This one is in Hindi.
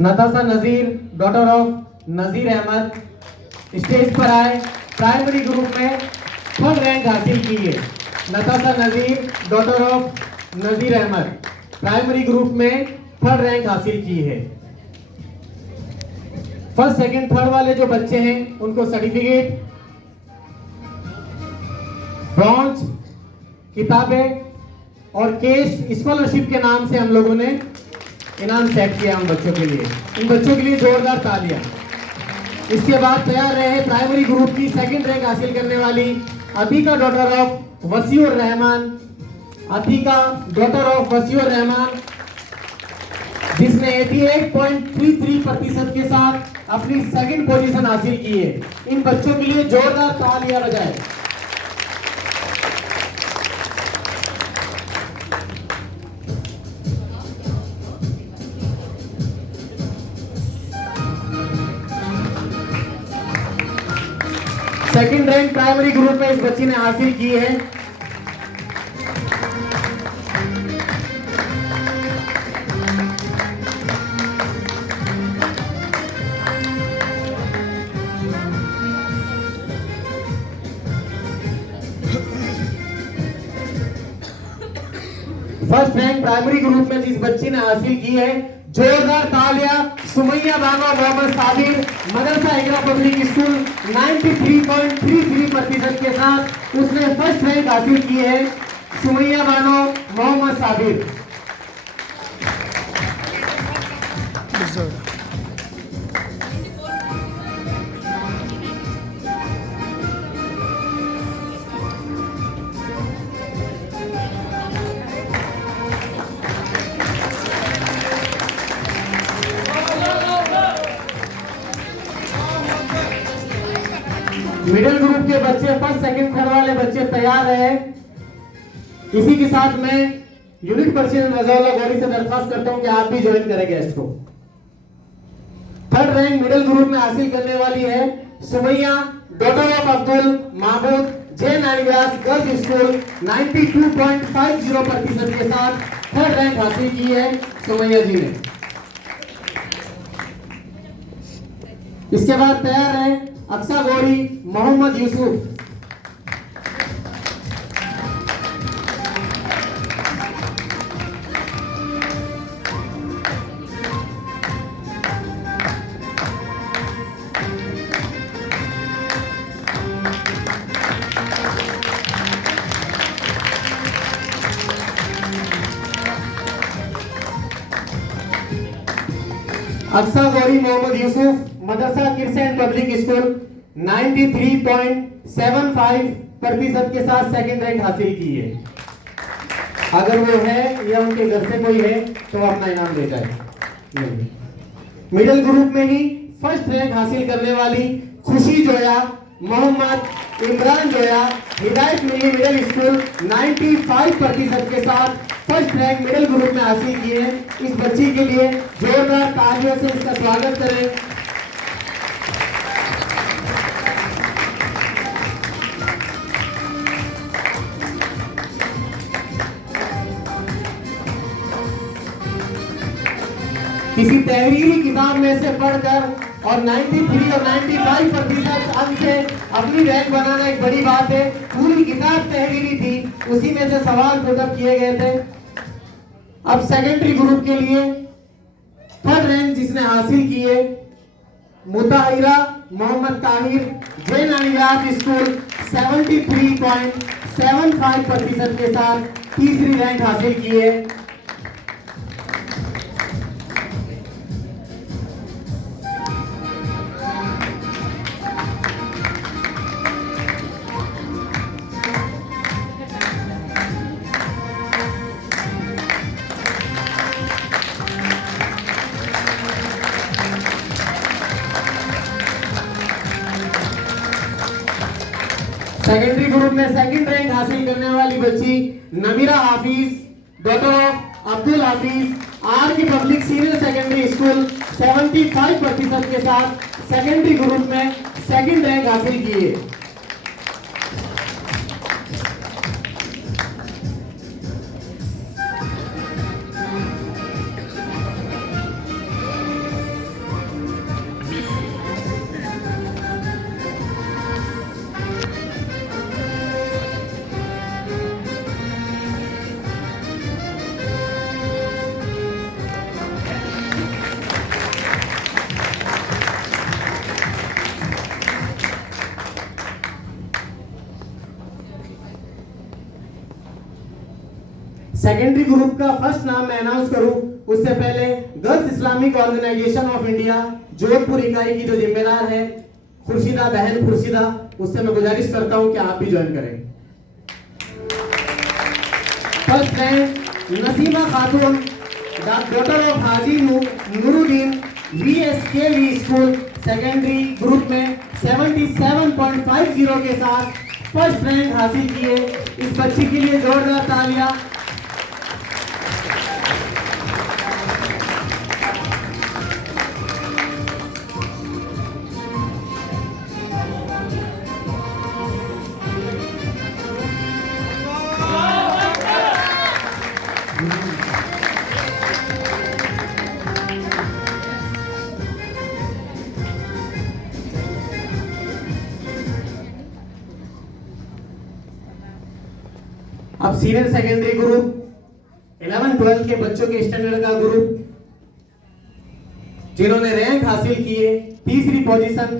Natasha Nazir, daughter of Nazir Ahmed, stage पर आए। प्राइमरी ग्रुप में थर्ड रैंक हासिल की है Natasha Nazir, daughter of Nazir Ahmed, primary group में थर्ड रैंक हासिल की है। फर्स्ट सेकंड थर्ड वाले जो बच्चे हैं उनको सर्टिफिकेट, ब्रॉन्ज, किताबें और केश स्कॉलरशिप के नाम से हम लोगों ने इनाम सेट किया हम बच्चों के लिए। इन बच्चों के लिए जोरदार तालियां। इसके बाद तैयार रहे प्राइमरी ग्रुप की सेकंड रैंक हासिल करने वाली Atika, daughter of Wasiur Rahman, Atika daughter of Wasiur Rahman, जिसने 88.33% के साथ अपनी सेकंड पोजीशन हासिल की है। इन बच्चों के लिए जोरदार तालियां बजाएं। सेकंड रैंक प्राइमरी ग्रुप में इस बच्ची ने हासिल की है। फर्स्ट रैंक प्राइमरी ग्रुप में जिस बच्ची ने हासिल की है, जोरदार तालियां सुमैया बानो मोहम्मद साबिर, मदरसा इकरा पब्लिक स्कूल, 93.33% के साथ उसने फर्स्ट रैंक हासिल की है। सुमैया बानो मोहम्मद साबिर। मिडिल ग्रुप के बच्चे, फर्स्ट सेकंड थर्ड वाले बच्चे तैयार रहे। इसी के साथ मैं यूनिट प्रेसिडेंट रज़ाउल्लाह गौरी से दरख्वास्त करता हूं कि आप भी ज्वाइन करें गेस्ट को। थर्ड रैंक मिडिल ग्रुप में हासिल करने वाली है Sumaiya, daughter of Abdul Mahmood, Jain Aliyas girls school, 92.50% के साथ थर्ड रैंक हासिल की है सुमैया जी ने। इसके बाद तैयार है अक्सा गौरी मोहम्मद यूसुफ। अक्सा गौरी मोहम्मद यूसुफ, मदरसा किरसेन पब्लिक स्कूल, 93.75% के साथ सेकंड रैंक हासिल की है। अगर वो है या उनके घर से कोई है तो अपना इनाम दे जाए। मिडिल ग्रुप में ही फर्स्ट रैंक हासिल करने वाली खुशी जोया, मोहम्मद इमरान जोया, हिदायत मिली मिडिल स्कूल, 95% के साथ फर्स्ट रैंक मिडिल ग्रुप में हासिल की है। इस बच्ची के लिए जोरदार तालियों से इसका स्वागत करें। किसी तहरीरी किताब में से पढ़कर और 93 और 95% अंक से अपनी रैंक बनाना एक बड़ी बात है। पूरी किताब तहरीरी थी, उसी में से सवाल पुटअप किए गए थे। अब सेकेंडरी ग्रुप के लिए थर्ड रैंक जिसने हासिल की है मुताहिरा मोहम्मद ताहिर, जैन आलियास स्कूल, 73.75% के साथ तीसरी रैंक हासिल की है। सेकेंडरी ग्रुप में सेकंड रैंक हासिल करने वाली बच्ची Namira Hafiz, daughter of Abdul Hafiz, R K public senior secondary school, 75% के साथ सेकेंडरी ग्रुप में सेकंड रैंक हासिल की है। सेकेंडरी ग्रुप का फर्स्ट नाम मैं अनाउंस करूं उससे पहले girls Islamic organisation of India Jodhpur इकाई की जो जिम्मेदार है खुर्शीदा बहन खुर्शीदा, उससे मैं गुजारिश करता हूं कि आप भी ज्वाइन करें। First rank Naseema Khatoon, daughter of Haji Nooruddin VSKV school secondary group में 77.50 के साथ फर्स्ट रैंक हासिल किए। इस बच्ची के लिए जोरदार तालियां। अब सीनियर सेकेंडरी ग्रुप 11-12 के बच्चों के स्टैंडर्ड का ग्रुप जिन्होंने रैंक हासिल किए, तीसरी पोजीशन